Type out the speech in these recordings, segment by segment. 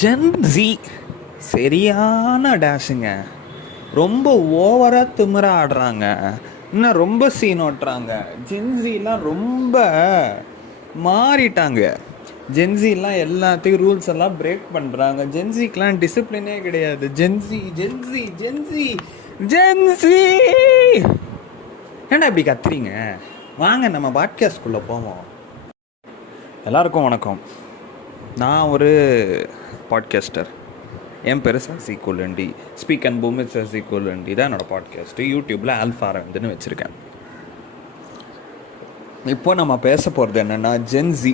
Gen Z சரியான டேஷுங்க. ரொம்ப ஓவராக திமிரா ஆடுறாங்க, இன்னும் ரொம்ப சீன் ஓட்டுறாங்க. ஜென்ஸிலாம் ரொம்ப மாறிட்டாங்க. ஜென்ஸிலாம் எல்லாத்தையும் ரூல்ஸ் எல்லாம் பிரேக் பண்ணுறாங்க. ஜென்ஸிக்கெலாம் டிசிப்ளினே கிடையாது. ஜென்ஸி ஜென்ஸி ஜென்ஸி ஜென்ஸி ஏன்டா இப்படி கத்துறீங்க? வாங்க நம்ம பாட்காஸ்ட்குள்ளே போவோம். எல்லாருக்கும் வணக்கம். நான் ஒரு பாட்காஸ்டர். என் பேர் Sasi Kollandi. Speak and boom with Sasi Kollandi தான் என்னோடய பாட்காஸ்ட்டு. யூடியூப்பில் ஆல்ஃபாரந்துன்னு வச்சுருக்கேன். இப்போ நம்ம பேச போகிறது என்னென்னா ஜென்ஸி.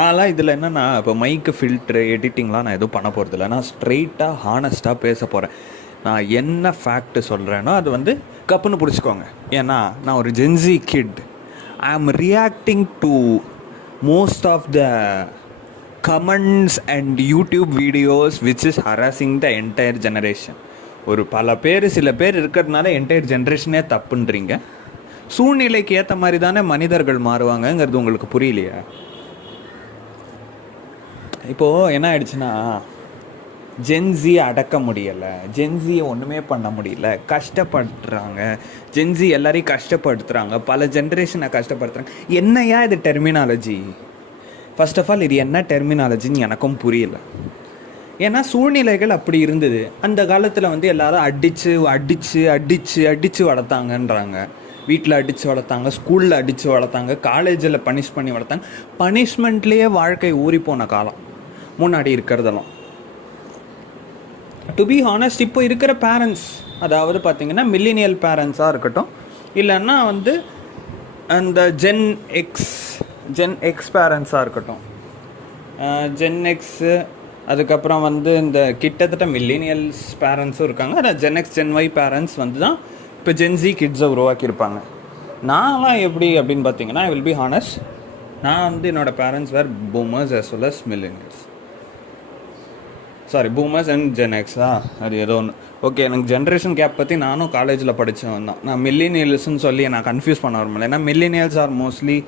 அதெல்லாம் இதில் என்னென்னா, இப்போ மைக்கு ஃபில்ட்ரு எடிட்டிங்லாம் நான் எதுவும் பண்ண போகிறது இல்லை. நான் ஸ்ட்ரெயிட்டாக ஹானஸ்ட்டாக பேச போகிறேன். நான் என்ன ஃபேக்ட்டு சொல்கிறேனோ அது வந்து கப்புன்னு பிடிச்சிக்கோங்க. ஏன்னா நான் ஒரு Gen Z kid. I am reacting to most of the comments and YouTube videos which is harassing the entire generation. ஒரு சில பேர் இருக்கிறதுனால என்டையர் ஜென்ரேஷனே தப்புன்றீங்க. சூழ்நிலைக்கு ஏற்ற மாதிரி தானே மனிதர்கள் மாறுவாங்கங்கிறது உங்களுக்கு புரியலையா? இப்போது என்ன ஆயிடுச்சுன்னா, ஜென்ஸியை அடக்க முடியலை, ஜென்ஸியை ஒன்றுமே பண்ண முடியல, கஷ்டப்படுத்துகிறாங்க. ஜென்ஸி எல்லாரையும் கஷ்டப்படுத்துகிறாங்க, பல ஜென்ரேஷனை கஷ்டப்படுத்துகிறாங்க. என்னையா இது டெர்மினாலஜி? ஃபர்ஸ்ட் ஆஃப் ஆல் இது என்ன டெர்மினாலஜின்னு எனக்கும் புரியல. ஏன்னா சூழ்நிலைகள் அப்படி இருந்தது. அந்த காலத்தில் வந்து எல்லாரும் அடித்து அடித்து அடித்து அடித்து வளர்த்தாங்கன்றாங்க. வீட்டில் அடித்து வளர்த்தாங்க, ஸ்கூலில் அடித்து வளர்த்தாங்க, காலேஜில் பனிஷ் பண்ணி வளர்த்தாங்க. பனிஷ்மெண்ட்லேயே வாழ்க்கை ஊறி போன காலம் முன்னாடி இருக்கிறதெல்லாம். டு பி ஹானஸ்ட், இப்போ இருக்கிற பேரண்ட்ஸ், அதாவது பார்த்திங்கன்னா மில்லினியல் பேரண்ட்ஸாக இருக்கட்டும், இல்லைன்னா வந்து அந்த ஜென் எக்ஸ் பேரண்ட்ஸாக இருக்கட்டும், ஜென் எக்ஸு, அதுக்கப்புறம் வந்து இந்த கிட்டத்தட்ட மில்லினியல்ஸ் பேரண்ட்ஸும் இருக்காங்க. ஆனால் gen X gen Y parents வந்து தான் இப்போ ஜென்ஸி கிட்ஸை உருவாக்கியிருப்பாங்க. நான்லாம் எப்படி அப்படின்னு பார்த்தீங்கன்னா, ஐ வில் பி ஹானஸ்ட், நான் வந்து என்னோடய parents were boomers as well as millennials. Sorry, boomers and Gen எக்ஸா, அது ஏதோ ஒன்று. ஓகே, எனக்கு ஜென்ரேஷன் கேப் பற்றி நானும் காலேஜில் படித்தவன் தான். நான் மில்லினியல்ஸ்ன்னு சொல்லி நான் கன்ஃபியூஸ் பண்ண வரமில்லை. ஏன்னா millennials are mostly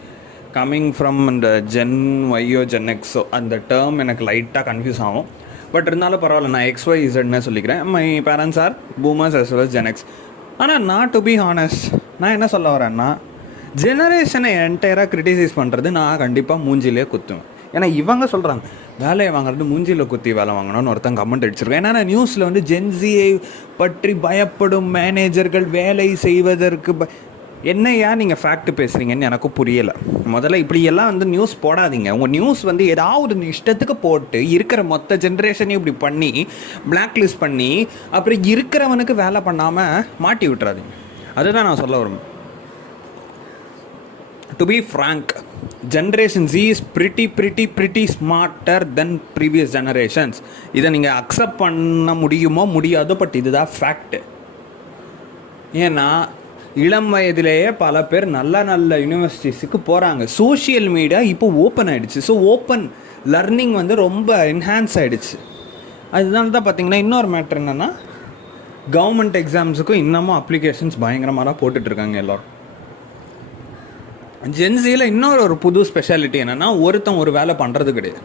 coming from இந்த ஜென் ஒய்யோ ஜென் எக்ஸோ, அந்த டேர்ம் எனக்கு லைட்டாக கன்ஃபியூஸ் ஆகும். பட் இருந்தாலும் பரவாயில்ல, நான் எக்ஸ் ஒய் இசட்னு சொல்லிக்கிறேன். My parents are boomers as well as gen X. ஆனால் நான் டு பி ஹானஸ்ட், நான் என்ன சொல்ல வரேன்னா, ஜெனரேஷனை என்டையராக கிரிட்டிசைஸ் பண்ணுறது நான் கண்டிப்பாக மூஞ்சிலே குத்துவேன். ஏன்னா இவங்க சொல்கிறாங்க வேலையை வாங்குறது மூஞ்சியில் குத்தி வேலை வாங்கணும்னு ஒருத்தன் கமெண்ட் அடிச்சிருக்கேன். ஏன்னா நியூஸில் வந்து ஜென்ஸியை பற்றி பயப்படும் மேனேஜர்கள் வேலை செய்வதற்கு என்னையா நீங்கள் ஃபேக்ட் பேசுகிறீங்கன்னு எனக்கு புரியலை. முதல்ல இப்படியெல்லாம் வந்து நியூஸ் போடாதீங்க. உங்கள் நியூஸ் வந்து ஏதாவது இஷ்டத்துக்கு போட்டு இருக்கிற மொத்த ஜென்ரேஷனையும் இப்படி பண்ணி பிளாக் லிஸ்ட் பண்ணி அப்புறம் இருக்கிறவனுக்கு வேலை பண்ணாமல் மாட்டி விட்டுறாதீங்க. அதுதான் நான் சொல்ல வரேன். To be frank, Generation Z is pretty smarter than previous generations. இதை நீங்கள் அக்செப்ட் பண்ண முடியுமோ முடியாதோ, பட் இதுதான் ஃபேக்ட். ஏன்னா இளம் வயதிலேயே பல பேர் நல்ல யூனிவர்சிட்டிஸுக்கு போகிறாங்க. சோஷியல் மீடியா இப்போ ஓப்பன் ஆகிடுச்சு. ஸோ ஓப்பன் லர்னிங் வந்து ரொம்ப என்ஹான்ஸ் ஆகிடுச்சு. அதுதான் தான் பார்த்தீங்கன்னா இன்னொரு மேட்ரு என்னென்னா, கவர்மெண்ட் எக்ஸாம்ஸுக்கும் இன்னமும் அப்ளிகேஷன்ஸ் பயங்கரமாக போட்டுட்ருக்காங்க எல்லோரும். ஜென்ஸியில் இன்னொரு புது ஸ்பெஷாலிட்டி என்னென்னா, ஒருத்தன் ஒரு வேலை பண்ணுறது கிடையாது.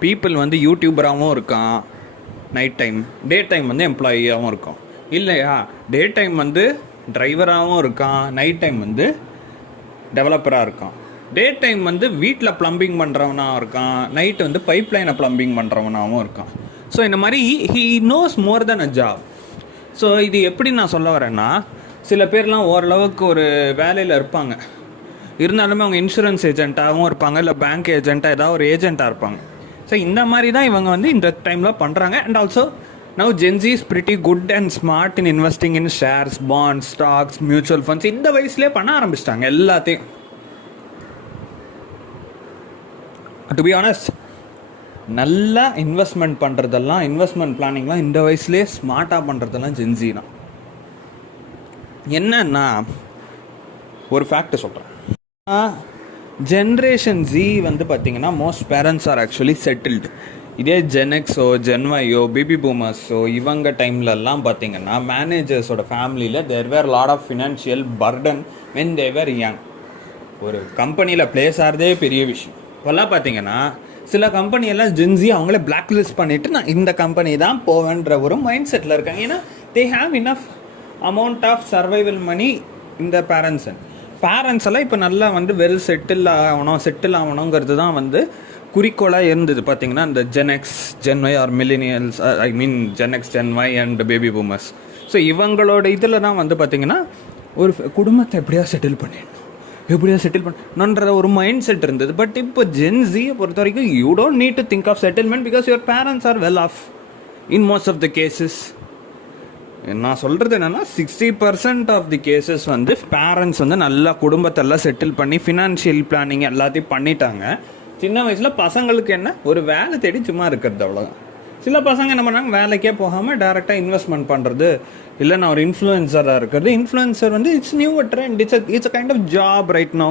பீப்புள் வந்து யூடியூபராகவும் இருக்கான் நைட் டைம், டே டைம் வந்து எம்ப்ளாயியாகவும் இருக்கும், இல்லையா டே டைம் வந்து டிரைவராகவும் இருக்கான், நைட் டைம் வந்து டெவலப்பராக இருக்கான், டே டைம் வந்து வீட்டில் ப்ளம்பிங் பண்ணுறவனாகவும் இருக்கான், நைட்டு வந்து பைப் லைனை ப்ளம்பிங் பண்ணுறவனாகவும் இருக்கான். ஸோ இந்த மாதிரி he knows more then a job. So இது எப்படி நான் சொல்ல வரேன்னா, சில பேர்லாம் ஓரளவுக்கு ஒரு வேலையில் இருப்பாங்க, இருந்தாலுமே அவங்க இன்சூரன்ஸ் ஏஜென்ட்டாகவும் இருப்பாங்க, இல்லை பேங்க் ஏஜென்ட்டாக ஏதாவது ஒரு ஏஜென்ட்டாக இருப்பாங்க. ஸோ இந்த மாதிரி தான் இவங்க வந்து இந்த டைமில் பண்ணுறாங்க. And also now gen Z is pretty good and smart in investing in shares, bonds, stocks, mutual funds. இந்த வயசுலேயே பண்ண ஆரம்பிச்சிட்டாங்க எல்லாத்தையும். டு பி ஆனஸ்ட், நல்லா இன்வெஸ்ட்மெண்ட் பண்ணுறதெல்லாம், இன்வெஸ்ட்மெண்ட் பிளானிங்லாம் இந்த வயசுலேயே ஸ்மார்ட்டாக பண்ணுறதெல்லாம் ஜென்ஸி தான். என்னன்னா ஒரு ஃபேக்ட் சொல்கிறேன். ஜென்ரேஷன் ஜி வந்து பார்த்திங்கன்னா most parents are actually settled. இதே ஜென்எக்ஸோ ஜென்வையோ பேபி பூமர்ஸோ இவங்க டைம்லலாம் பார்த்திங்கன்னா மேனேஜர்ஸோட ஃபேமிலியில் there were lot of financial burden when they were young. ஒரு கம்பெனியில் ப்ளேஸ் ஆகிறதே பெரிய விஷயம். இப்போல்லாம் பார்த்திங்கன்னா சில கம்பெனி எல்லாம் ஜென்ஸி அவங்களே பிளாக் லிஸ்ட் பண்ணிவிட்டு நான் இந்த கம்பெனி தான் போவேன்ற ஒரு மைண்ட் செட்டில் இருக்காங்க. ஏன்னா they have enough amount of survival money இந்த பேரண்ட்ஸ் எல்லாம் இப்போ நல்லா வந்து செட்டில் ஆகணுங்கிறது தான் வந்து குறிக்கோளாக இருந்தது. பார்த்தீங்கன்னா இந்த Gen X, Gen Y or millennials, I mean Gen X, Gen Y and baby boomers. So இவங்களோட இதில் தான் வந்து பார்த்திங்கன்னா ஒரு குடும்பத்தை எப்படியா செட்டில் பண்ணணுன்ற ஒரு மைண்ட் செட் இருந்தது. பட் இப்போ ஜென்ஸியை பொறுத்த வரைக்கும் you don't need to think of settlement because your parents are well off in most of the cases. நான் சொல்கிறது என்னென்னா 60% ஆஃப் தி கேசஸ் வந்து பேரண்ட்ஸ் வந்து நல்லா குடும்பத்தெல்லாம் செட்டில் பண்ணி ஃபினான்ஷியல் பிளானிங் எல்லாத்தையும் பண்ணிட்டாங்க. சின்ன வயசில் பசங்களுக்கு என்ன ஒரு வேலை தேடி சும்மா இருக்கிறது, அவ்வளோதான். சில பசங்க என்ன பண்ணாங்க, வேலைக்கே போகாமல் டேரெக்டாக இன்வெஸ்ட்மெண்ட் பண்ணுறது, இல்லை நான் ஒரு இன்ஃப்ளூயன்சராக இருக்கிறது. இன்ஃப்ளூயன்சர் வந்து it's new trend, it's a kind of job right no.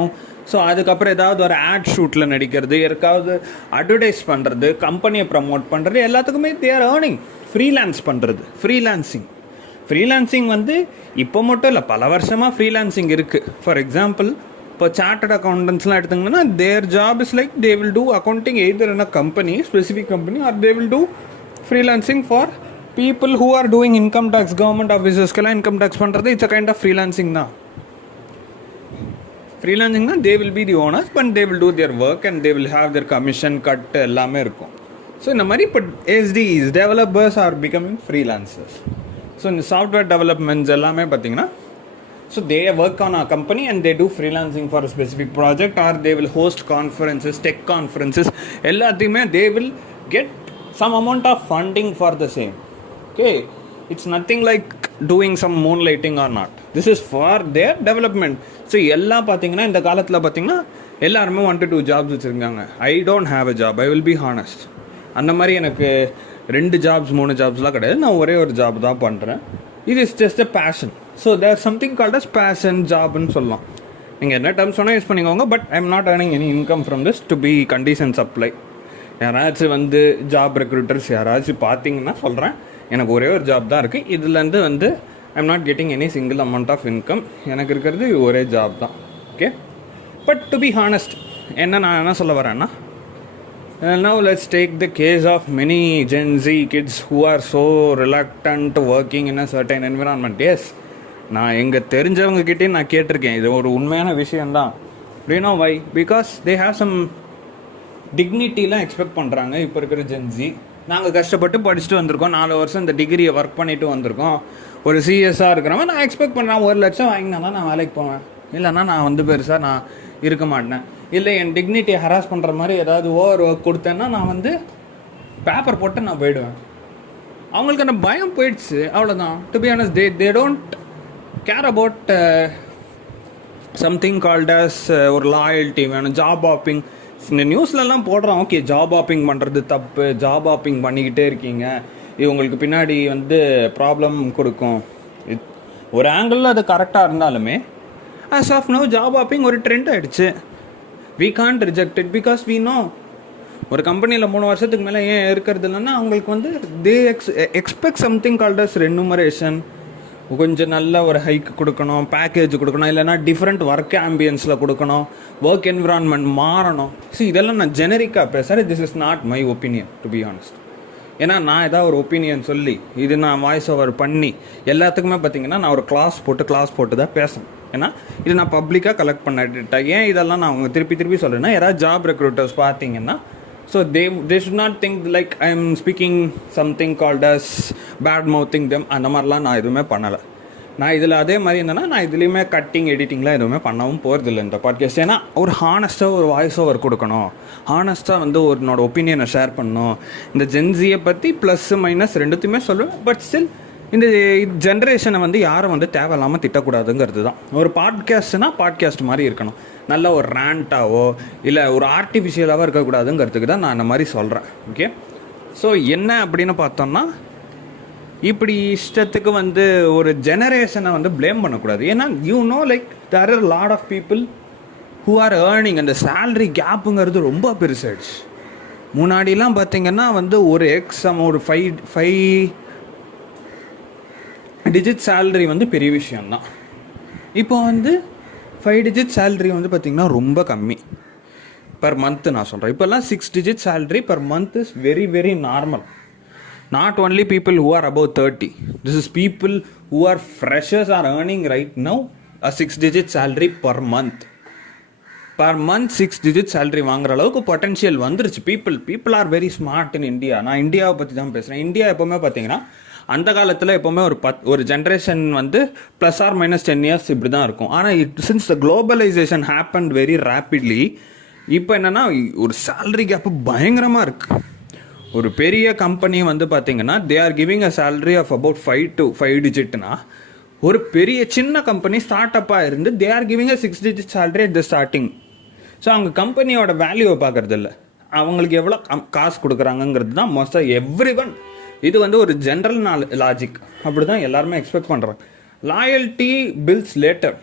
So அதுக்கப்புறம் ஏதாவது ஒரு ஆட் ஷூட்டில் நடிக்கிறது, யாருக்காவது அட்வர்டைஸ் பண்ணுறது, கம்பெனியை ப்ரமோட் பண்ணுறது, எல்லாத்துக்குமே தே ஆர் ஏர்னிங். ஃப்ரீலான்ஸ் பண்ணுறது, ஃப்ரீலான்சிங் வந்து இப்போ மட்டும் இல்லை, பல வருஷமாக ஃப்ரீலான்சிங் இருக்குது. ஃபார் எக்ஸாம்பிள், இப்போ சார்ட்டர்ட் அக்கௌண்டன்ட்ஸ்லாம் எடுத்திங்கன்னா their job is like they will do accounting either in a company, specific company, or they will do freelancing for people who are doing income tax. Government ஆஃபீஸர்ஸ்க்கெல்லாம் income tax பண்ணுறது it's a kind of freelancing தான். They will be the owners but they will two their work and they will have their commission cut எல்லாமே இருக்கும். So இந்த மாதிரி இப்போ எஸ்டிஸ், developers are becoming freelancers. So இந்த software developments எல்லாமே பார்த்தீங்கன்னா, so they work on a company and they do freelancing for a specific project or they will host conferences, tech conferences, எல்லாத்தையுமே they will get some amount of funding for the same. Okay, it's nothing like doing some moonlighting or not, this is for their development. So எல்லாம் பார்த்தீங்கன்னா இந்த காலத்தில் பார்த்தீங்கன்னா எல்லாருமே 1 to 2 jobs வச்சுருக்காங்க. I don't have a job, I will be honest. அந்த மாதிரி எனக்கு 2 ஜாப்ஸ் 3 ஜாப்ஸ்லாம் கிடையாது. நான் ஒரே ஒரு ஜாப் தான் பண்ணுறேன். இது is just a passion. So there something called as passion ஜாப்னு சொல்லலாம். நீங்கள் என்ன டேர்ம்ஸ் வேணால் யூஸ் பண்ணிக்கோங்க. But I am not earning any income from this to be condition supply. யாராச்சும் வந்து ஜாப் ரெக்ரூட்டர்ஸ் யாராச்சும் பார்த்தீங்கன்னா சொல்கிறேன், எனக்கு ஒரே ஒரு ஜாப் தான் இருக்குது. இதுலேருந்து வந்து I am not getting any single amount of income. எனக்கு இருக்கிறது ஒரே ஜாப் தான். Okay, but to be honest, நான் என்ன சொல்ல வரேன்னா, now let's take the case of many Gen Z kids who are so reluctant working in a certain environment. Yes, நான் எங்கள் தெரிஞ்சவங்க கிட்டே நான் கேட்டிருக்கேன், இது ஒரு உண்மையான விஷயந்தான். Do you know why? Because they have some டிக்னிட்டிலாம் எக்ஸ்பெக்ட் பண்ணுறாங்க இப்போ இருக்கிற Gen Z. நாங்கள் கஷ்டப்பட்டு படிச்சுட்டு வந்திருக்கோம், 4 வருஷம் இந்த டிகிரியை ஒர்க் பண்ணிவிட்டு வந்திருக்கோம். ஒரு சிஎஸ்ஸாக இருக்கிறவன் நான் எக்ஸ்பெக்ட் பண்ணுறேன் 1 லட்சம் வாங்கினா தான் நான் வேலைக்கு போவேன், இல்லைன்னா நான் வந்து பெருசாக நான் இருக்க மாட்டேன். இல்லை என் டிக்னிட்டியை ஹராஸ் பண்ணுற மாதிரி ஏதாவது ஓவர் ஒர்க் கொடுத்தேன்னா நான் வந்து பேப்பர் போட்டு நான் போயிடுவேன். அவங்களுக்கு அந்த பயம் போயிடுச்சு, அவ்வளோதான். To be honest, they don't care about something called as ஒரு லாயல்ட்டி வேணும். ஜாப் ஹாப்பிங் இந்த நியூஸ்லலாம் போடுறான். ஓகே, ஜாப் ஹாப்பிங் பண்ணுறது தப்பு, ஜாப் ஹாப்பிங் பண்ணிக்கிட்டே இருக்கீங்க, இவங்களுக்கு பின்னாடி வந்து ப்ராப்ளம் கொடுக்கும். ஒரு ஆங்கிளில் அது கரெக்டாக இருந்தாலுமே as of now job hopping ஒரு ட்ரெண்ட் ஆகிடுச்சு. we can't reject it because we know ஒரு கம்பெனியில் 3 வருஷத்துக்கு மேலே ஏன் இருக்கிறது இல்லைன்னா அவங்களுக்கு வந்து they expect something called as remuneration. கொஞ்சம் நல்ல ஒரு ஹைக் கொடுக்கணும், பேக்கேஜ் கொடுக்கணும், இல்லைனா டிஃப்ரெண்ட் ஒர்க் ஆம்பியன்ஸில் கொடுக்கணும், ஒர்க் என்விரான்மெண்ட் மாறணும். ஸோ இதெல்லாம் நான் ஜெனரிக்காக பேசுகிறேன். This is not my opinion to be honest. ஏன்னா நான் ஏதாவது ஒரு ஒப்பீனியன் சொல்லி இது நான் வாய்ஸ் ஓவர் பண்ணி எல்லாத்துக்குமே பார்த்தீங்கன்னா நான் ஒரு கிளாஸ் போட்டு தான் பேசணும். ஏன்னா இது நான் பப்ளிக்காக கலெக்ட் பண்ணிட்டேன். ஏன் இதெல்லாம் நான் அவங்க திருப்பி சொல்கிறேன்னா, யாராவது ஜாப் ரெக்ரூட்டர்ஸ் பார்த்தீங்கன்னா, so they should not think like I am speaking something called as bad mouthing them. அந்த மாதிரிலாம் நான் எதுவுமே பண்ணலை. நான் இதில் அதே மாதிரி இருந்தேன்னா நான் இதுலேயுமே கட்டிங் எடிட்டிங்லாம் எதுவுமே பண்ணவும் போகிறதில்ல இந்த பாட்காஸ்ட். ஏன்னா ஒரு ஹானஸ்ட்டாக ஒரு வாய்ஸ் ஓவர் கொடுக்கணும், ஹானஸ்ட்டாக வந்து என்னோட ஒப்பீனியனை ஷேர் பண்ணணும். இந்த ஜென்ஸியை பற்றி ப்ளஸ் மைனஸ் ரெண்டுத்தையுமே சொல்லுவேன். பட் ஸ்டில் இந்த ஜென்ரேஷனை வந்து யாரும் வந்து தேவையில்லாமல் திட்டக்கூடாதுங்கிறது தான். ஒரு பாட்காஸ்ட் மாதிரி இருக்கணும், நல்ல ஒரு ரேண்ட்டாவோ இல்லை ஒரு ஆர்டிஃபிஷியலாகவோ இருக்கக்கூடாதுங்கிறதுக்கு தான் நான் இந்த மாதிரி சொல்கிறேன். ஓகே, ஸோ என்ன அப்படின்னு பார்த்தோம்னா, இப்படி இஷ்டத்துக்கு வந்து ஒரு ஜெனரேஷனை வந்து ப்ளேம் பண்ணக்கூடாது. ஏன்னா like there are lot of people who are earning. அந்த சேல்ரி கேப்புங்கிறது ரொம்ப பெருசாகிடுச்சு. முன்னாடிலாம் பார்த்திங்கன்னா வந்து ஒரு ஒரு 5 டிஜிட் சேல்ரி வந்து பெரிய விஷயந்தான். இப்போ வந்து 5 டிஜிட் சேல்ரி வந்து பார்த்திங்கன்னா ரொம்ப கம்மி. per month நான் சொல்கிறேன். இப்போல்லாம் 6 digit salary per month is very very normal. Not only people who are above 30. This is people who are freshers are earning right now a 6 digit salary per month. Per month 6 digit salary வாங்குற அளவுக்கு potential வந்துருச்சு. people are very smart in India. நான் இந்தியாவை பற்றி தான் பேசுகிறேன். India எப்போவுமே பார்த்தீங்கன்னா அந்த காலத்தில் எப்போவுமே ஒரு ஜென்ரேஷன் வந்து ப்ளஸ் ஆர் மைனஸ் 10 years இப்படி தான் இருக்கும். ஆனால் since the globalization happen very rapidly, இப்போ என்னென்னா ஒரு சேலரி கேப்பு பயங்கரமாக இருக்குது. ஒரு பெரிய கம்பெனி வந்து பார்த்தீங்கன்னா they are giving a salary of about 5 to 5 digitனா, ஒரு பெரிய சின்ன கம்பெனி ஸ்டார்ட் அப்பாக இருந்து they are giving a 6 digit salary at the starting. So அவங்க கம்பெனியோட வேல்யூவை பார்க்கறது இல்லை, அவங்களுக்கு எவ்வளோ காசு கொடுக்குறாங்கங்கிறது தான் மோஸ்ட்டாக எவ்ரி ஒன். இது வந்து ஒரு ஜென்ரல் லாஜிக், அப்படி தான் எல்லாருமே எக்ஸ்பெக்ட் பண்ணுறாங்க. Loyalty bills later.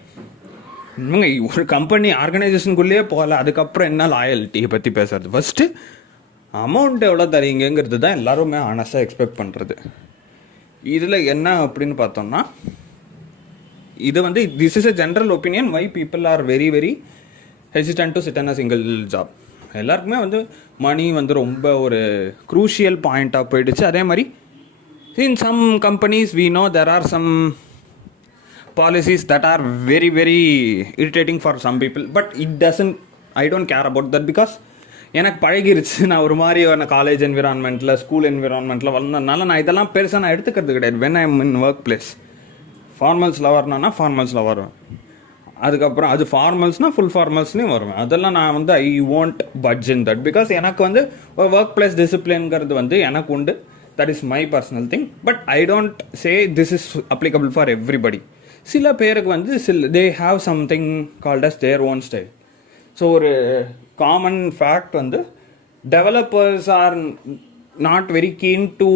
இவங்க ஒரு கம்பெனி ஆர்கனைசேஷனுக்குள்ளேயே போகல, அதுக்கப்புறம் என்ன லாயல்ட்டியை பற்றி பேசுறது? ஃபஸ்ட்டு அமௌண்ட் எவ்வளோ தரீங்கிறது தான் எல்லாருமே ஆனஸ்டாக எக்ஸ்பெக்ட் பண்ணுறது. இதில் என்ன அப்படின்னு பார்த்தோம்னா, இது வந்து this is a general opinion why people are very very hesitant to sit on a single job. எல்லாருக்குமே வந்து மணி வந்து ரொம்ப ஒரு க்ரூஷியல் பாயிண்ட்டாக போயிடுச்சு. அதே மாதிரி in some companies we know there are some policies that are very very irritating for some people, but I don't care about that because எனக்கு பழகிருச்சு. நான் ஒரு மாதிரி காலேஜ் என்விரான்மெண்ட்டில் ஸ்கூல் என்விரான்மெண்ட்டில் வளர்ந்ததுனால நான் இதெல்லாம் பெருசாக நான் எடுத்துக்கிறது கிடையாது. When I am in work place ஃபார்மல்ஸில் வரணும்னா ஃபார்மல்ஸில் வருவேன், அதுக்கப்புறம் அது ஃபார்மல்ஸ்னால் ஃபுல் ஃபார்மல்ஸ்லேயும் வருவேன். அதெல்லாம் நான் வந்து I want budge in that because எனக்கு வந்து ஒரு ஒர்க் பிளேஸ் டிசிப்ளின்ங்கிறது வந்து எனக்கு உண்டு. That is my personal thing. But I don't say this is applicable for everybody. சில பேருக்கு வந்து they have something called as their own style. So ஒரு காமன் ஃபேக்ட் வந்து developers are not very keen to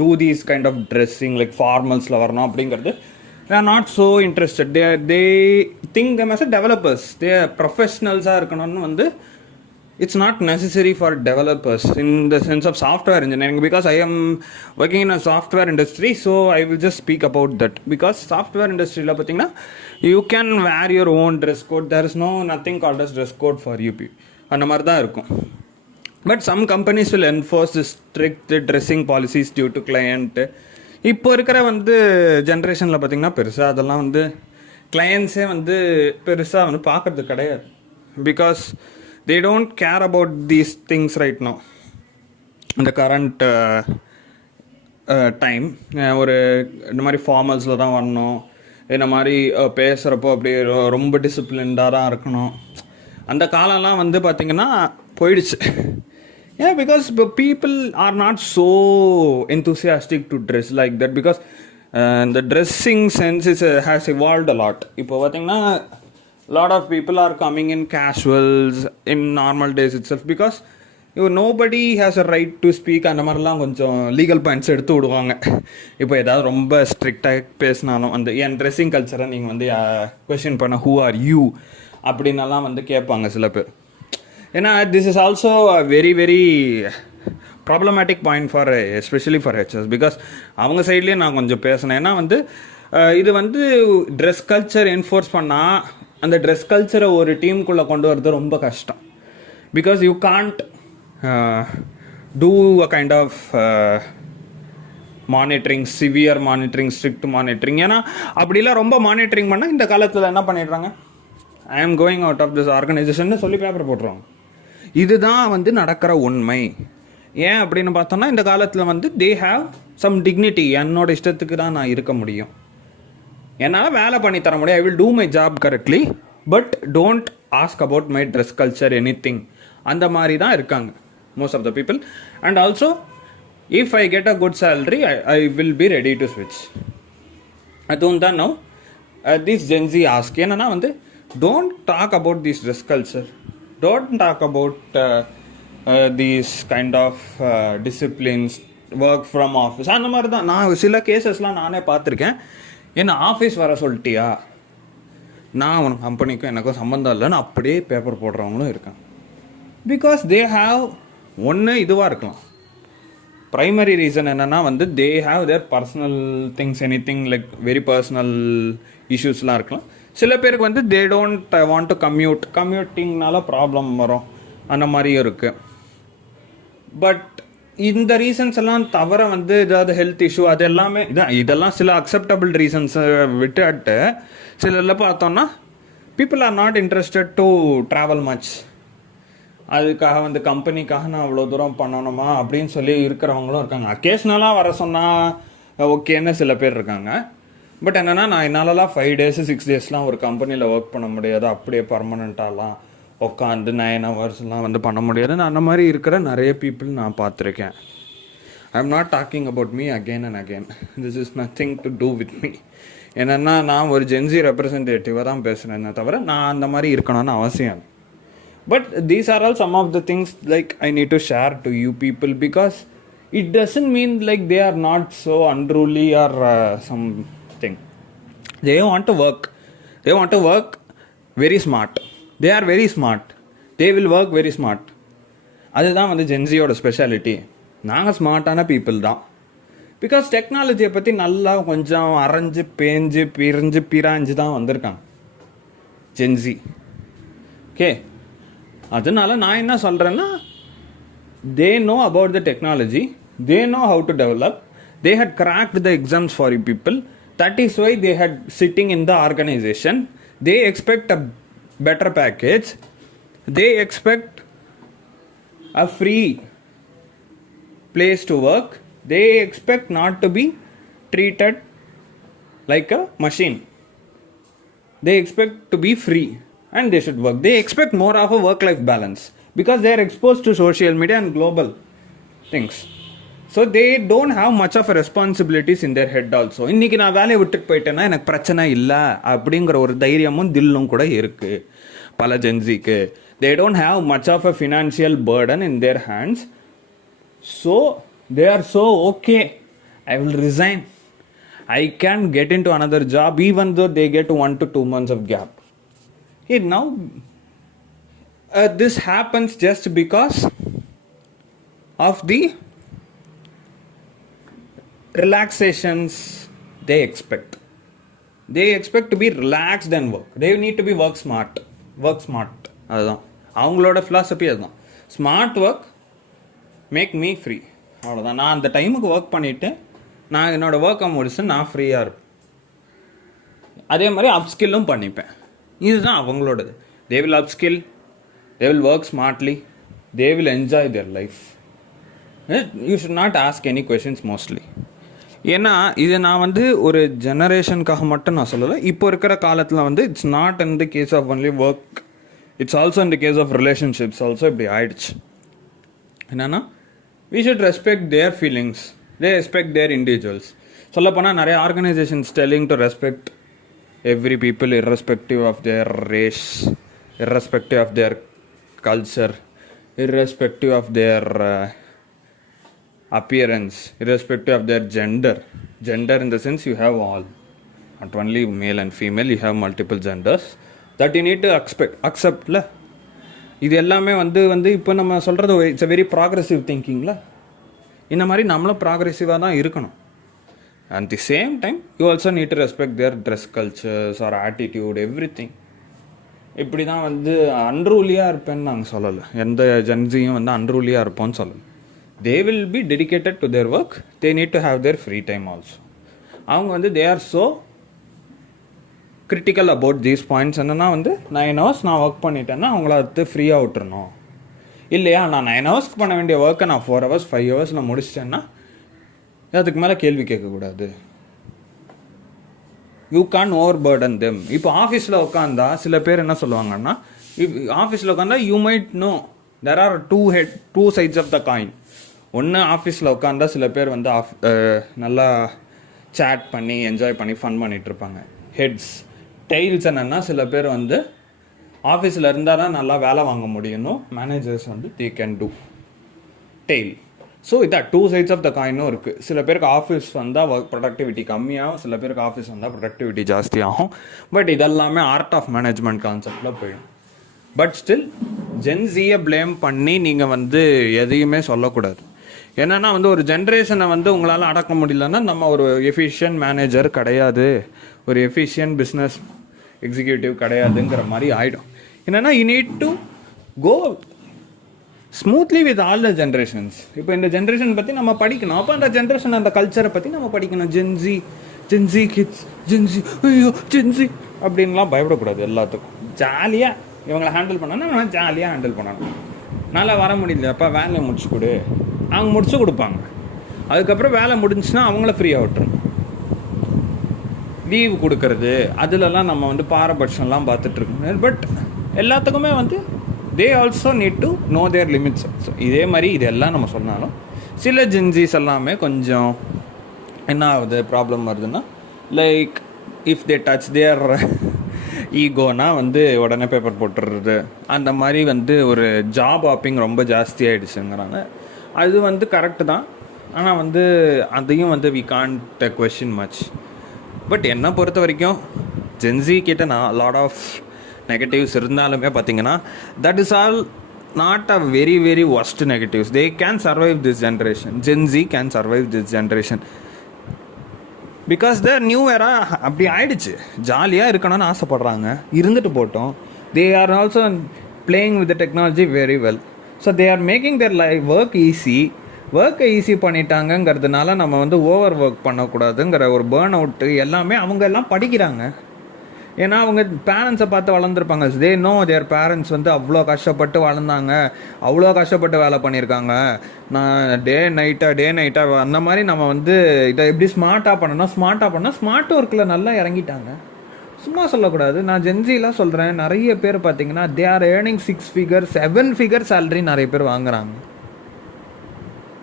do these kind of dressing like ஃபார்மல்ஸில் வரணும் அப்படிங்கிறது. they are not so interested. They think them as a developers. They are professionals-ஆக இருக்கணும்னு வந்து it's not necessary for developers in the sense of software engineering because I am working in a software industry, so I will just speak about that because software industry la pathina you can wear your own dress code. There is nothing called as dress code for you அந்த மாதிரி தான் இருக்கும். But some companies will enforce strict dressing policies due to client. இப்போ இருக்கிற வந்து ஜென்ரேஷனில் பார்த்திங்கன்னா பெருசாக அதெல்லாம் வந்து கிளையன்ஸே வந்து பெருசாக வந்து பார்க்குறது கிடையாது. Because they don't care about these things right now in the current time. ஒரு இந்த மாதிரி ஃபார்மல்ஸில் தான் வரணும், இந்த மாதிரி பேசுகிறப்போ அப்படியே ரொம்ப டிசிப்ளின்டாக தான் இருக்கணும். அந்த காலம்லாம் வந்து பார்த்திங்கன்னா போயிடுச்சு. Yeah, because people are not so enthusiastic to dress like that because the dressing sense has evolved a lot. இப்போ பார்த்திங்கன்னா lot of people are coming in casuals in normal days itself because nobody has a right to speak. அந்த மாதிரிலாம் கொஞ்சம் legal points எடுத்து விடுவாங்க. இப்போ ஏதாவது ரொம்ப ஸ்ட்ரிக்டாக பேசினாலும் அந்த என் ட்ரெஸ்ஸிங் கல்ச்சரை நீங்கள் வந்து கொஷின் பண்ண ஹூ ஆர் யூ அப்படின்னலாம் வந்து கேட்பாங்க சில பேர். ஏன்னா this is also very very problematic point for especially for HS because அவங்க சைட்லேயே நான் கொஞ்சம் பேசினேன். ஏன்னா வந்து இது வந்து ட்ரெஸ் கல்ச்சர் என்ஃபோர்ஸ் பண்ணால் அந்த ட்ரெஸ் கல்ச்சரை ஒரு டீமுக்குள்ளே கொண்டு வரது ரொம்ப கஷ்டம். Because you can't do a kind of monitoring, severe monitoring, strict monitoring. ஏன்னா அப்படிலாம் ரொம்ப மானிட்டரிங் பண்ணால் இந்த காலத்தில் என்ன பண்ணிடுறாங்க, I am going out of this organisation சொல்லி பேப்பர் போட்டுருவாங்க. இதுதான் வந்து நடக்கிற உண்மை. ஏன் அப்படின்னு பார்த்தோன்னா இந்த காலத்தில் வந்து தே ஹாவ் சம் டிக்னிட்டி. என்னோட இஷ்டத்துக்கு தான் நான் இருக்க முடியும், என்னால் வேலை பண்ணி தர முடியும். I will do my job correctly but don't ask about my dress culture anything. அந்த மாதிரி தான் இருக்காங்க most of the people. And also if I get a good salary I will be ready to ஸ்விட்ச். அதுவும் தான் no this gen Z ask. என்னன்னா வந்து don't talk about this dress culture, don't talk about these kind of disciplines, work from office. அந்த மாதிரி தான் நான் சில கேசஸ்லாம் நானே பார்த்துருக்கேன். என்ன ஆஃபீஸ் வர சொல்லிட்டியா, நான் உனக்கு கம்பெனிக்கும் எனக்கும் சம்மந்தம் இல்லைன்னு அப்படியே பேப்பர் போடுறவங்களும் இருக்காங்க. பிகாஸ் தே ஹாவ் ஒன்று இதுவாக இருக்கலாம். ப்ரைமரி ரீசன் என்னென்னா வந்து they have their personal things, any thing like very personal இஷ்யூஸ்லாம் இருக்கலாம். சில பேருக்கு வந்து தே டோன்ட் வாண்ட் டு கம்யூட்டிங்னால ப்ராப்ளம் வரும். அந்த மாதிரியும் இருக்குது. பட் இந்த ரீசன்ஸ் எல்லாம் தவிர வந்து ஏதாவது ஹெல்த் இஷ்யூ அது எல்லாமே இதெல்லாம் சில அக்செப்டபிள் ரீசன்ஸை விட்டுட்டு சிலரில் பார்த்தோன்னா people are not interested to travel much. அதுக்காக வந்து கம்பெனிக்காக நான் அவ்வளோ தூரம் பண்ணணுமா அப்படின்னு சொல்லி இருக்கிறவங்களும் இருக்காங்க. அக்கேஷ்னலாக வர சொன்னால் ஓகேன்னு சில பேர் இருக்காங்க. பட் என்னென்னா நான் என்னாலலாம் 5 days 6 daysலாம் ஒரு கம்பெனியில் ஒர்க் பண்ண முடியாது, அப்படியே பர்மனெண்ட்டாலாம் உட்காந்து 9 hours வந்து பண்ண முடியாது. நான் அந்த மாதிரி இருக்கிற நிறைய பீப்புள் நான் பார்த்துருக்கேன். I am not talking about me again and again. This is nothing to do with me. என்னென்னா நான் ஒரு ஜென்சி ரெப்ரசன்டேட்டிவாக தான் பேசுகிறேன்னே தவிர நான் அந்த மாதிரி இருக்கணும்னு அவசியம். But these are all some of the things like I need to share to you people, because it doesn't mean like they are not so unruly or something. They want to work. They want to work very smart. They are very smart. They will work very smart. அதுதான் வந்து ஜென்சியோட speciality. நாங்கள் ஸ்மார்ட்டான people தான். Because டெக்னாலஜியை பற்றி நல்லா கொஞ்சம் அரைஞ்சு பேஞ்சு பிராஞ்சு தான் வந்திருக்காங்க ஜென்சி. ஓகே, அதனால நான் என்ன சொல்கிறேன்னா, they know about the technology, they know how to develop, they had cracked the exams for you people. That is why they had sitting in the organization. They expect a better package. They expect a free place to work. They expect not to be treated like a machine. They expect to be free and they should work. They expect more of a work-life balance because they are exposed to social media and global things. So they don't have much of a responsibilities in their head also. இன்னைக்கு நான் வேலையை விட்டுட்டு போயிட்டேன்னா எனக்கு பிரச்சனை இல்லை அப்படிங்கிற ஒரு தைரியமும் தில்லும் கூட இருக்குது பல ஜென்சிக்கு. They don't have much of a financial burden in their hands. So they are so okay, I will resign, I can get into another job even though they get 1 to 2 months of gap. Hey, now this happens just because of the relaxations they expect. They expect to be relaxed and work. They need to be work smart. அதுதான் அவங்களோட philosophy. அதுதான் smart work, make me free. அவ்வளோதான். நான் அந்த டைமுக்கு work பண்ணிவிட்டு நான் என்னோடய ஒர்க்கை முடிச்சு நான் ஃப்ரீயாக இருப்பேன். அதே மாதிரி அப்ஸ்கில்லும் பண்ணிப்பேன். இதுதான் அவங்களோடது. They will upskill, they will work smartly, they will enjoy their life. You should not ask any questions mostly. ஏன்னா இது நான் வந்து ஒரு ஜெனரேஷனுக்காக மட்டும் நான் சொல்லலை. இப்போ இருக்கிற காலத்தில் வந்து it's not in the case of only work, it's also in the case of relationships also இப்படி ஆயிடுச்சு. என்னென்னா we should respect their feelings, they respect their individuals. சொல்லப்போனால் நிறைய organisations telling to respect every people irrespective of their race, irrespective of their culture, irrespective of their appearance, irrespective of their gender in the sense you have all, not only male and female, you have multiple genders that you need to accept la. இது எல்லாமே வந்து இப்போ நம்ம சொல்கிறது it's a very progressive திங்கிங்கில். இந்த மாதிரி நம்மளும் ப்ராக்ரெசிவாக தான் இருக்கணும். At the same time you also need to respect their dress cultures or attitude everything. இப்படி தான் வந்து அன்ரூலியாக இருப்பேன்னு நாங்கள் சொல்லலை. எந்த ஜென்சியும் வந்து அன்ரூலியாக இருப்போம்னு சொல்லலை. தே will B dedicated to their work. They need to have their free time also. அவங்க வந்து they are so critical about these points. என்னென்னா வந்து 9 hours நான் ஒர்க் பண்ணிட்டேன்னா அவங்கள அடுத்து ஃப்ரீயாக விட்டுறணும். இல்லையா, நான் 9 hours பண்ண வேண்டிய ஒர்க்கை நான் 4 hours 5 hours நான் முடிச்சிட்டேன்னா அதுக்கு மேலே கேள்வி கேட்கக்கூடாது. You can overburden them. இப்போ ஆஃபீஸில் உட்காந்தா சில பேர் என்ன சொல்லுவாங்கன்னா, ஆஃபீஸில் உட்காந்தா you might know there are two sides of the coin. ஒன்று ஆஃபீஸில் உட்காந்தா சில பேர் வந்து நல்லா சேட் பண்ணி என்ஜாய் பண்ணி ஃபன் பண்ணிகிட்ருப்பாங்க, ஹெட்ஸ். டெய்ல்ஸ் என்னென்னா சில பேர் வந்து ஆஃபீஸில் இருந்தால் தான் நல்லா வேலை வாங்க முடியணும். மேனேஜர்ஸ் வந்து they can do tail. So இதான் 2 சைட்ஸ் ஆஃப் த காயினும் இருக்குது. சில பேருக்கு ஆஃபீஸ் வந்தால் ஒர்க் ப்ரொடக்டிவிட்டி கம்மியாகும், சில பேருக்கு ஆஃபீஸ் வந்தால் ப்ரொடக்டிவிட்டி ஜாஸ்தியாகும். பட் இதெல்லாமே ஆர்ட் ஆஃப் மேனேஜ்மெண்ட் கான்செப்டில் போயிடும். பட் ஸ்டில் ஜென்சியை ப்ளேம் பண்ணி நீங்கள் வந்து எதையுமே சொல்லக்கூடாது. என்னென்னா வந்து ஒரு ஜென்ரேஷனை வந்து உங்களால் அடக்க முடியலன்னா நம்ம ஒரு எஃபிஷியன்ட் மேனேஜர் கிடையாது, ஒரு எஃபிஷியன்ட் பிஸ்னஸ் எக்ஸிக்யூட்டிவ் கிடையாதுங்கிற மாதிரி ஆகிடும். என்னென்னா you need to go smoothly with all the generations. இப்போ இந்த ஜென்ரேஷன் பற்றி நம்ம படிக்கணும். அப்போ அந்த ஜென்ரேஷன் அந்த கல்ச்சரை பற்றி நம்ம படிக்கணும். ஜென்சி கிட்ஸ் ஐயோ ஜென்சி அப்படின்லாம் பயப்படக்கூடாது. எல்லாத்துக்கும் ஜாலியாக இவங்களை ஹேண்டில் பண்ணணும். நம்ம ஜாலியாக ஹேண்டில் பண்ணணும். நல்லா வர முடியல அப்போ வேலையை முடிச்சு கொடு, அவங்க முடிச்சு கொடுப்பாங்க. அதுக்கப்புறம் வேலை முடிஞ்சுன்னா அவங்கள ஃப்ரீயாக விட்டுரும். லீவு கொடுக்கறது அதிலலாம் நம்ம வந்து பாரபட்சம்லாம் பார்த்துட்ருக்கோம். பட் எல்லாத்துக்குமே வந்து they also need to know their limits. So இதே மாதிரி இதெல்லாம் நம்ம சொன்னாலும் சில ஜென்சிஸ் எல்லாமே கொஞ்சம் என்ன ஆகுது, ப்ராப்ளம் வருதுன்னா, லைக் இஃப் தே டச் தேர் ஈகோனா வந்து உடனே பேப்பர் போட்டுடுறது, அந்த மாதிரி வந்து ஒரு ஜாப் ஹாப்பிங் ரொம்ப ஜாஸ்தியாகிடுச்சுங்கிறாங்க. அது வந்து கரெக்டு தான். ஆனால் வந்து அதையும் வந்து we can't question much. But என்னை பொறுத்த வரைக்கும் ஜென்சி கிட்ட நான் லாட் ஆஃப் நெகட்டிவ்ஸ் இருந்தாலுமே பார்த்தீங்கன்னா that is all not a very very worst negatives. They can survive this generation. Gen Z can survive this generation because the new era அப்படி ஆயிடுச்சு. ஜாலியாக இருக்கணும்னு ஆசைப்படுறாங்க, இருந்துட்டு போட்டோம். They are also playing with the technology very well. So they are making their life ஒர்க்கை easy பண்ணிட்டாங்கங்கிறதுனால நம்ம வந்து ஓவர் ஒர்க் பண்ணக்கூடாதுங்கிற ஒரு பேர்ன் அவுட்டு எல்லாமே அவங்க எல்லாம் படிக்கிறாங்க. ஏன்னா அவங்க பேரண்ட்ஸை பார்த்து வளர்ந்துருப்பாங்க. தே நோ தேர் பேரண்ட்ஸ் வந்து அவ்வளோ கஷ்டப்பட்டு வளர்ந்தாங்க, அவ்வளோ கஷ்டப்பட்டு வேலை பண்ணியிருக்காங்க. நான் டே நைட்டாக அந்த மாதிரி நம்ம வந்து இதை எப்படி ஸ்மார்ட்டாக பண்ணால் ஸ்மார்ட் ஒர்க்கில் நல்லா இறங்கிட்டாங்க. சும்மா சொல்லக்கூடாது. நான் ஜென்சிலாம் சொல்கிறேன், நிறைய பேர் பார்த்தீங்கன்னா they are earning 6 figure 7 figure salary நிறைய பேர் வாங்குறாங்க.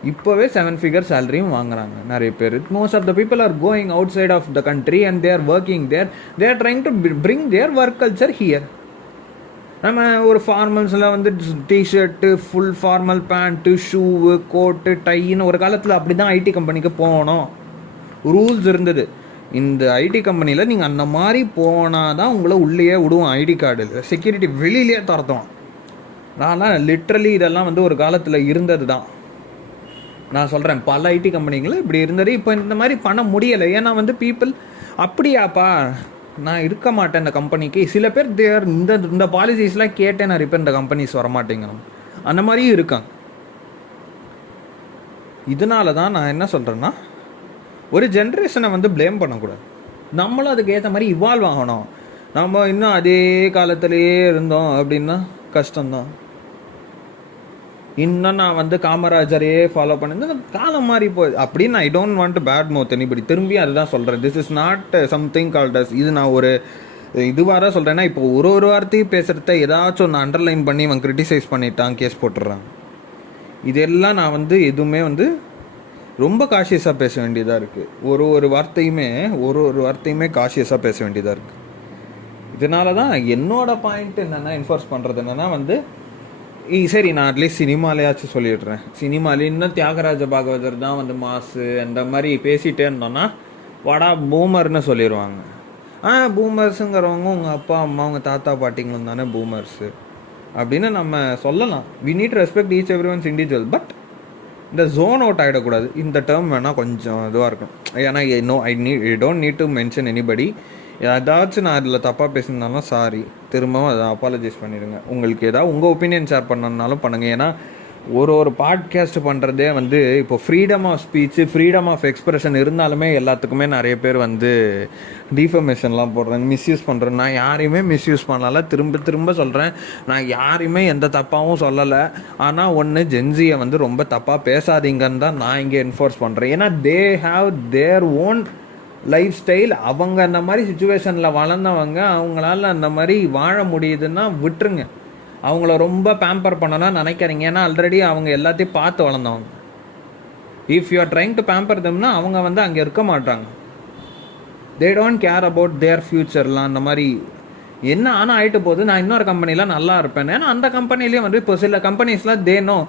இப்போவே 7 figure சேலரியும் வாங்குறாங்க நிறைய பேர். Most of the people are going outside of the country and they are working there. They are trying to bring their work culture here. நம்ம ஒரு ஃபார்மல்ஸில் வந்து டிஷர்ட்டு, ஃபுல் ஃபார்மல் பேண்ட்டு, ஷூவு, கோட்டு, டைன்னு ஒரு காலத்தில் அப்படி தான் ஐடி கம்பெனிக்கு போகணும் ரூல்ஸ் இருந்தது. இந்த ஐடி கம்பெனியில் நீங்கள் அந்த மாதிரி போனால் தான் உங்களை உள்ளேயே விடுவோம். ஐடி கார்டு செக்யூரிட்டி வெளியிலேயே துரத்துவான். நான்லாம் லிட்ரலி இதெல்லாம் வந்து ஒரு காலத்தில் இருந்தது தான். நான் சொல்கிறேன், பல ஐடி கம்பெனிகளும் இப்படி இருந்தது. இப்போ இந்த மாதிரி பண்ண முடியலை. ஏன்னா வந்து பீப்புள் அப்படியாப்பா நான் இருக்க மாட்டேன் இந்த கம்பெனிக்கு. சில பேர் தேர் இந்த பாலிசிஸ்லாம் கேட்டேன் நிறைய பேர் இந்த கம்பெனிஸ் வரமாட்டேங்கிறோம். அந்த மாதிரியும் இருக்காங்க. இதனால தான் நான் என்ன சொல்கிறேன்னா, ஒரு ஜென்ரேஷனை வந்து ப்ளேம் பண்ணக்கூடாது. நம்மளும் அதுக்கு ஏற்ற மாதிரி இவால்வ் ஆகணும். நம்ம இன்னும் அதே காலத்திலேயே இருந்தோம் அப்படின்னா கஷ்டம்தான். இன்னும் நான் வந்து காமராஜரையே ஃபாலோ பண்ணியிருந்தேன், காலம் மாறி போய் அப்படின்னு. I don't want to bad mouth anybody. திரும்பி அதுதான் சொல்கிறேன், this is not something called as. இது நான் ஒரு இதுவாக தான் சொல்கிறேன்னா, இப்போ ஒரு வார்த்தையும் பேசுகிறத ஏதாச்சும் ஒன்று அண்டர்லைன் பண்ணி அவன் கிரிட்டிசைஸ் பண்ணிட்டான், கேஸ் போட்டுடுறான். இதெல்லாம் நான் வந்து எதுவுமே வந்து ரொம்ப காஷியஸாக பேச வேண்டியதாக இருக்குது. ஒரு வார்த்தையுமே காஷியஸாக பேச வேண்டியதாக இருக்குது. இதனால தான் என்னோட பாயிண்ட் என்னென்னா, என்ஃபோர்ஸ் பண்ணுறது என்னென்னா வந்து, சரி நான் அட்லீஸ்ட் சினிமாலையாச்சும் சொல்லிடுறேன். சினிமாலே இன்னும் தியாகராஜ பாகவதர் தான் வந்து மாசு அந்த மாதிரி பேசிகிட்டே இருந்தோன்னா வாடா பூமர்னு சொல்லிடுவாங்க. பூமர்ஸுங்கிறவங்க உங்கள் அப்பா அம்மா உங்கள் தாத்தா பாட்டிங்களும் தானே பூமர்ஸு அப்படின்னு நம்ம சொல்லலாம். We need respect each everyone's individual. பட் இந்த ஜோன் அவுட் ஆகிடக்கூடாது. இந்த டேர்ம் வேணால் கொஞ்சம் இதுவாக இருக்கும். ஏன்னா I don't need to mention anybody. ஏதாச்சும் நான் அதில் தப்பாக பேசியிருந்தாலும் சாரி, திரும்பவும் அதை அப்பாலஜைஸ் பண்ணிடுங்க. உங்களுக்கு ஏதாவது உங்கள் ஒப்பீனியன் ஷேர் பண்ணணுன்னாலும் பண்ணுங்கள். ஏன்னா ஒரு பாட்காஸ்ட் பண்ணுறதே வந்து இப்போ freedom of speech, freedom of expression இருந்தாலுமே எல்லாத்துக்குமே நிறைய பேர் வந்து டிஃபர்மேஷன்லாம் போடுறாங்க, மிஸ்யூஸ் பண்ணுறேன். நான் யாரையுமே மிஸ்யூஸ் பண்ணல. திரும்ப சொல்கிறேன், நான் யாரையுமே எந்த தப்பாகவும் சொல்லலை. ஆனால் ஒன்று, ஜென்சியை வந்து ரொம்ப தப்பாக பேசாதீங்கன்னு தான் நான் இங்கே என்ஃபோர்ஸ் பண்ணுறேன். ஏன்னா they have their own life style. அவங்க அந்த மாதிரி சுச்சுவேஷனில் வளர்ந்தவங்க, அவங்களால அந்த மாதிரி வாழ முடியுதுன்னா விட்டுருங்க. அவங்கள ரொம்ப பேம்பர் பண்ணலாம் நினைக்கிறீங்க. ஏன்னா ஆல்ரெடி அவங்க எல்லாத்தையும் பார்த்து வளர்ந்தவங்க. If you are trying to pamper தம்னா அவங்க வந்து அங்கே இருக்க மாட்டாங்க. They don't care about their ஃப்யூச்சர்லாம். அந்த மாதிரி என்ன ஆனால் ஆகிட்டு போகுது, நான் இன்னொரு கம்பெனிலாம் நல்லா இருப்பேன். ஏன்னா அந்த கம்பெனிலேயே வந்து இப்போ சில கம்பெனிஸ்லாம் தேனோ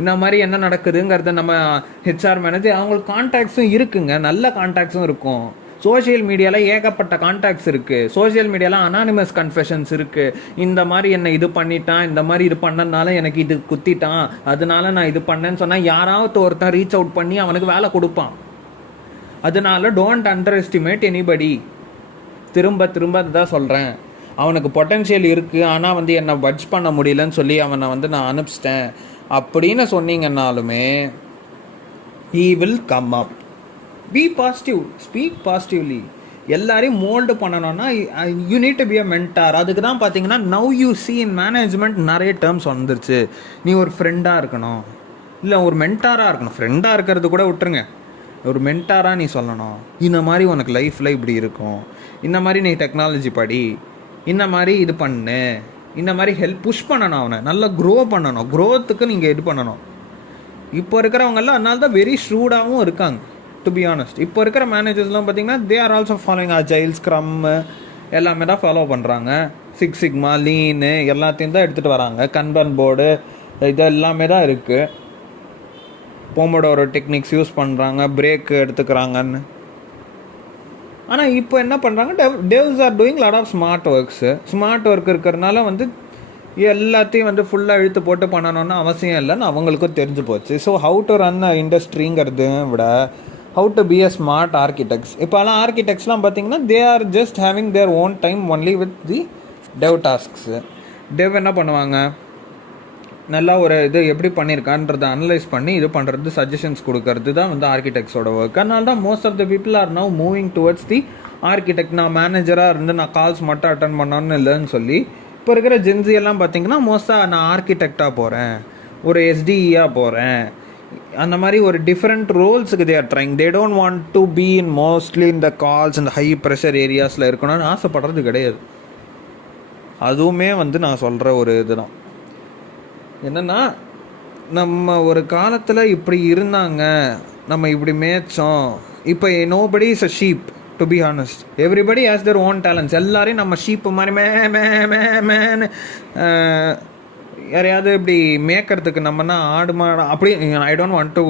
இந்த மாதிரி என்ன நடக்குதுங்கிறத நம்ம ஹெச்ஆர் மேனேஜர் அவங்களுக்கு கான்டாக்ட்ஸும் இருக்குங்க, நல்ல கான்டாக்ட்ஸும் இருக்கும். சோஷியல் மீடியாவில் ஏகப்பட்ட கான்டாக்ட்ஸ் இருக்குது. சோஷியல் மீடியாவில் அனானிமஸ் கன்ஃபெஷன்ஸ் இருக்குது. இந்த மாதிரி என்னை இது பண்ணிட்டான், இந்த மாதிரி இது பண்ணனால எனக்கு இது குத்திட்டான், அதனால நான் இது பண்ணேன்னு சொன்னால் யாராவது ஒருத்தன் ரீச் அவுட் பண்ணி அவனுக்கு வேலை கொடுப்பான். அதனால டோன்ட் அண்டர் எஸ்டிமேட் எனிபடி. திரும்ப அதுதான் சொல்கிறேன். அவனுக்கு பொட்டென்ஷியல் இருக்குது, ஆனால் வந்து என்னை பட்ஜ் பண்ண முடியலன்னு சொல்லி அவனை வந்து நான் அனுப்பிச்சிட்டேன், அப்படின்னு சொன்னீங்கன்னாலுமே he will come up. Be positive, speak positively. எல்லாரையும் மோல்டு பண்ணணும்னா you need to be a mentor. அதுக்கு தான் பார்த்தீங்கன்னா now you see in management நிறைய டேர்ம்ஸ் வந்துருச்சு. நீ ஒரு ஃப்ரெண்டாக இருக்கணும், இல்லை ஒரு மென்டாராக இருக்கணும். ஃப்ரெண்டாக இருக்கிறது கூட விட்டுருங்க, ஒரு மென்டாராக நீ சொல்லணும். இந்த மாதிரி உனக்கு லைஃப்பில் இப்படி இருக்கும், இந்த மாதிரி நீ டெக்னாலஜி படி, இந்த மாதிரி இது பண்ணு, இந்த மாதிரி ஹெல்ப் புஷ் பண்ணணும். அவனை நல்லா க்ரோ பண்ணணும். க்ரோத்துக்கு நீங்கள் இது பண்ணணும். இப்போ இருக்கிறவங்கெல்லாம் அதனால தான் வெரி ஷ்ரூடாகவும் இருக்காங்க. டு பி ஆனஸ்ட், இப்போ இருக்கிற மேனேஜர்ஸ்லாம் பார்த்தீங்கன்னா they are also following agile, scrum எல்லாமே தான் ஃபாலோ பண்ணுறாங்க. சிக்ஸ் சிக்மா, லீனு எல்லாத்தையும் தான் எடுத்துகிட்டு வராங்க. கன்பன் போர்டு இது எல்லாமே தான் இருக்குது. போமோடோரோ டெக்னிக்ஸ் யூஸ் பண்ணுறாங்க, பிரேக் எடுத்துக்கிறாங்கன்னு. ஆனால் இப்போ என்ன பண்ணுறாங்க, devs are doing lot of smart works. Smart work இருக்கிறதுனால வந்து எல்லாத்தையும் வந்து ஃபுல்லாக இழுத்து போட்டு பண்ணணும்னு அவசியம் இல்லைன்னு அவங்களுக்கும் தெரிஞ்சு போச்சு. So how to run a இண்டஸ்ட்ரிங்கிறத விட how to be a smart architects. இப்போலாம் ஆர்கிடெக்ட்ஸ்லாம் பார்த்தீங்கன்னா they are just having their own time only with the dev tasks. Dev என்ன பண்ணுவாங்க, நல்லா ஒரு இது எப்படி பண்ணியிருக்கான்றதை அனலைஸ் பண்ணி இது பண்ணுறது, சஜஷன்ஸ் கொடுக்கறது தான் வந்து ஆர்கிடெக்ட்ஸோட ஒர்க். அதனால தான் most of the people are now moving towards the architect. நான் மேனேஜராக இருந்து நான் கால்ஸ் மட்டும் அட்டன் பண்ணணும்னு இல்லைன்னு சொல்லி இப்போ இருக்கிற ஜென்சி எல்லாம் பார்த்தீங்கன்னா மோஸ்ட்டாக நான் ஆர்கிடெக்டாக போகிறேன், ஒரு எஸ்டிஇயாக போகிறேன், அந்த மாதிரி ஒரு டிஃப்ரெண்ட் ரோல்ஸுக்கு they are trying. They don't want to be in mostly இந்த கால்ஸ் இந்த ஹை ப்ரெஷர் ஏரியாஸில் இருக்கணும்னு ஆசைப்படுறது கிடையாது. அதுவுமே வந்து நான் சொல்கிற ஒரு இதுதான் என்னென்னா, நம்ம ஒரு காலத்தில் இப்படி இருந்தாங்க, நம்ம இப்படி மேய்ச்சோம். இப்போ nobody is a sheep. To be honest, everybody has their own talents. எல்லாரையும் நம்ம ஷீப்பு மாதிரி மேன்னு யாரையாவது இப்படி மேய்க்கிறதுக்கு நம்மனா ஆடு மாடு அப்படி. ஐ don't want to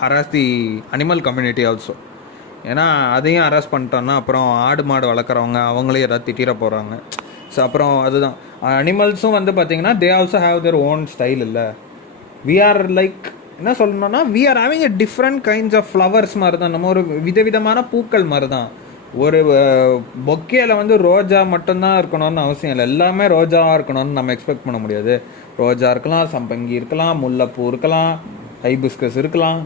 harass the animal community also. ஏன்னா அதையும் ஹராஸ் பண்ணிட்டோன்னா அப்புறம் ஆடு மாடு வளர்க்குறவங்க அவங்களே ஏதாவது திட்டிட போகிறாங்க. ஸோ அப்புறம் அதுதான், அனிமல்ஸும் வந்து பார்த்திங்கன்னா they also have their own style. இல்லை, வி ஆர் லைக் என்ன சொல்லணும்னா we are having a different kinds of flowers மாதிரி தான். நம்ம ஒரு விதவிதமான பூக்கள் மாதிரி தான். ஒரு பொக்கேல வந்து ரோஜா மட்டும்தான் இருக்கணும்னு அவசியம் இல்லை, எல்லாமே ரோஜாவாக இருக்கணும்னு நம்ம எக்ஸ்பெக்ட் பண்ண முடியாது. ரோஜா இருக்கலாம், சம்பங்கி இருக்கலாம், முல்லைப்பூ இருக்கலாம், ஹைபிஸ்கஸ் இருக்கலாம்.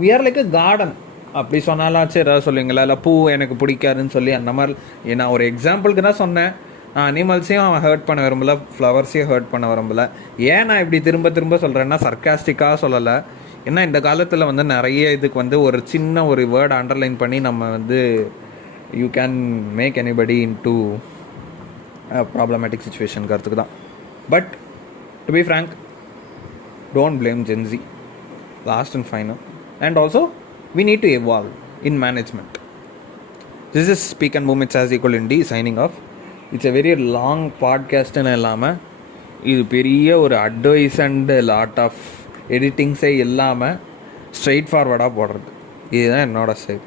We are like a garden. அப்படி சொன்னாலாச்சும் ஏதாவது சொல்லுவீங்களா, இல்லை பூ எனக்கு பிடிக்காதுன்னு சொல்லி அந்த மாதிரி. நான் ஒரு எக்ஸாம்பிளுக்கு தான் சொன்னேன். நான் அனிமல்ஸையும் ஹர்ட் பண்ண விரும்பல, ஃப்ளவர்ஸையும் ஹர்ட் பண்ண விரும்பல. ஏன் நான் இப்படி திரும்ப திரும்ப சொல்கிறேன்னா, சர்க்காஸ்டிக்காக சொல்லலை. ஏன்னா இந்த காலத்தில் வந்து நிறைய இதுக்கு வந்து ஒரு சின்ன ஒரு வேர்டு அண்டர்லைன் பண்ணி நம்ம வந்து you can make anybody in to problematic சுச்சுவேஷனுங்கிறதுக்கு தான். But to be frank, don't blame Gen Z, last and final. And also we need to evolve in management. This is Speak and Move with Saz equal in D signing off. It's a very long podcast ன்னு இல்லாமல் இது பெரிய ஒரு advice and lot of எடிட்டிங்ஸே இல்லாமல் straight ஃபார்வர்டாக போடுறது. இதுதான் என்னோட side.